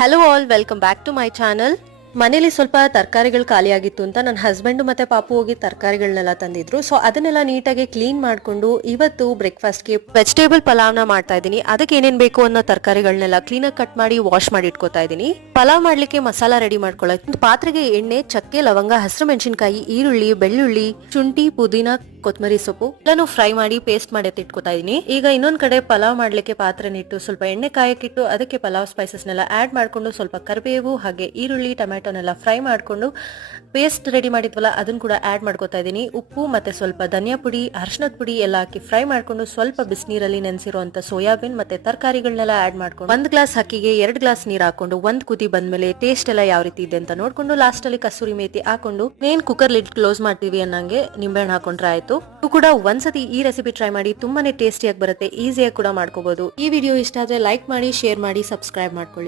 Hello all, welcome back to my channel. ಮನೇಲಿ ಸ್ವಲ್ಪ ತರಕಾರಿಗಳು ಖಾಲಿ ಆಗಿತ್ತು ಅಂತ ನನ್ನ ಹಸ್ಬೆಂಡ್ ಮತ್ತೆ ಪಾಪು ಹೋಗಿ ತರಕಾರಿಗಳನ್ನೆಲ್ಲ ತಂದಿದ್ರು. ಸೊ ಅದನ್ನೆಲ್ಲ ನೀಟಾಗಿ ಕ್ಲೀನ್ ಮಾಡ್ಕೊಂಡು ಇವತ್ತು ಬ್ರೇಕ್ಫಾಸ್ಟ್ಗೆ ವೆಜಿಟೇಬಲ್ ಪಲಾವ್ನ ಮಾಡ್ತಾ ಇದ್ದೀನಿ. ಅದಕ್ಕೆ ಏನೇನ್ ಬೇಕು ಅನ್ನೋ ತರಕಾರಿಗಳನ್ನೆಲ್ಲ ಕ್ಲೀನಾಗಿ ಕಟ್ ಮಾಡಿ ವಾಶ್ ಮಾಡಿ ಇಟ್ಕೋತಾ ಇದ್ದೀನಿ. ಪಲಾವ್ ಮಾಡ್ಲಿಕ್ಕೆ ಮಸಾಲಾ ರೆಡಿ ಮಾಡ್ಕೊಳ್ಳೋಕೆ ಒಂದು ಪಾತ್ರೆಗೆ ಎಣ್ಣೆ, ಚಕ್ಕೆ, ಲವಂಗ, ಹಸಿರು ಮೆಣಸಿನಕಾಯಿ, ಈರುಳ್ಳಿ, ಬೆಳ್ಳುಳ್ಳಿ, ಶುಂಠಿ, ಪುದೀನ, ಕೊತ್ತಂಬರಿ ಸೊಪ್ಪು ಎಲ್ಲಾನು ಫ್ರೈ ಮಾಡಿ ಪೇಸ್ಟ್ ಮಾಡಿ ಎತ್ತಿಟ್ಕೋತಾ ಇದೀನಿ. ಈಗ ಇನ್ನೊಂದ್ ಕಡೆ ಪಲಾವ್ ಮಾಡ್ಲಿಕ್ಕೆ ಪಾತ್ರೆನಿಟ್ಟು ಸ್ವಲ್ಪ ಎಣ್ಣೆ ಕಾಯಕ್ಕಿಟ್ಟು ಅದಕ್ಕೆ ಪಲಾವ್ ಸ್ಪೈಸಸ್ನೆಲ್ಲ ಆಡ್ ಮಾಡ್ಕೊಂಡು ಸ್ವಲ್ಪ ಕರಿಬೇವು ಹಾಗೆ ಈರುಳ್ಳಿ ಟೊಮ್ಯಾಟೋನೆಲ್ಲ ಫ್ರೈ ಮಾಡ್ಕೊಂಡು ಪೇಸ್ಟ್ ರೆಡಿ ಮಾಡಿದ್ವಲ್ಲ ಅದನ್ನ ಕೂಡ ಆಡ್ ಮಾಡ್ಕೋತಾ ಇದೀನಿ. ಉಪ್ಪು ಮತ್ತೆ ಸ್ವಲ್ಪ ಧನಿಯಾ ಪುಡಿ, ಅರಿಶಿನದ ಪುಡಿ ಎಲ್ಲ ಹಾಕಿ ಫ್ರೈ ಮಾಡ್ಕೊಂಡು ಸ್ವಲ್ಪ ಬಿಸಿನೀರಲ್ಲಿ ನೆನೆಸಿರುವಂತ ಸೋಯಾಬೀನ್ ಮತ್ತೆ ತರಕಾರಿಗಳನ್ನೆಲ್ಲ ಆಡ್ ಮಾಡ್ಕೊಂಡು 1 ಗ್ಲಾಸ್ ಅಕ್ಕಿಗೆ 2 ಗ್ಲಾಸ್ ನೀರ್ ಹಾಕೊಂಡು 1 ಕುದಿ ಬಂದ್ಮೇಲೆ ಟೇಸ್ಟ್ ಎಲ್ಲ ಯಾವ ರೀತಿ ಇದೆ ಅಂತ ನೋಡ್ಕೊಂಡು ಲಾಸ್ಟ್ ಅಲ್ಲಿ ಕಸೂರಿ ಮೇಥಿ ಹಾಕೊಂಡು ಮೇನ್ ಕುಕ್ಕರ್ ಲಿಡ್ ಕ್ಲೋಸ್ ಮಾಡ್ತೀವಿ ಅನ್ನಂಗೆ ನಿಂಬೆಹಣ್ಣು ಹಾಕೊಂಡ್ರೆ ಆಯ್ತು. ನೀವು ಕೂಡ ಒಂದ್ಸತಿ ಈ ರೆಸಿಪಿ ಟ್ರೈ ಮಾಡಿ, ತುಂಬಾನೇ ಟೇಸ್ಟಿಯಾಗಿ ಬರುತ್ತೆ, ಈಸಿಯಾಗಿ ಕೂಡ ಮಾಡ್ಕೋಬಹುದು. ಈ ವಿಡಿಯೋ ಇಷ್ಟ ಆದ್ರೆ ಲೈಕ್ ಮಾಡಿ, ಶೇರ್ ಮಾಡಿ, ಸಬ್ಸ್ಕ್ರೈಬ್ ಮಾಡ್ಕೊಳ್ಳಿ.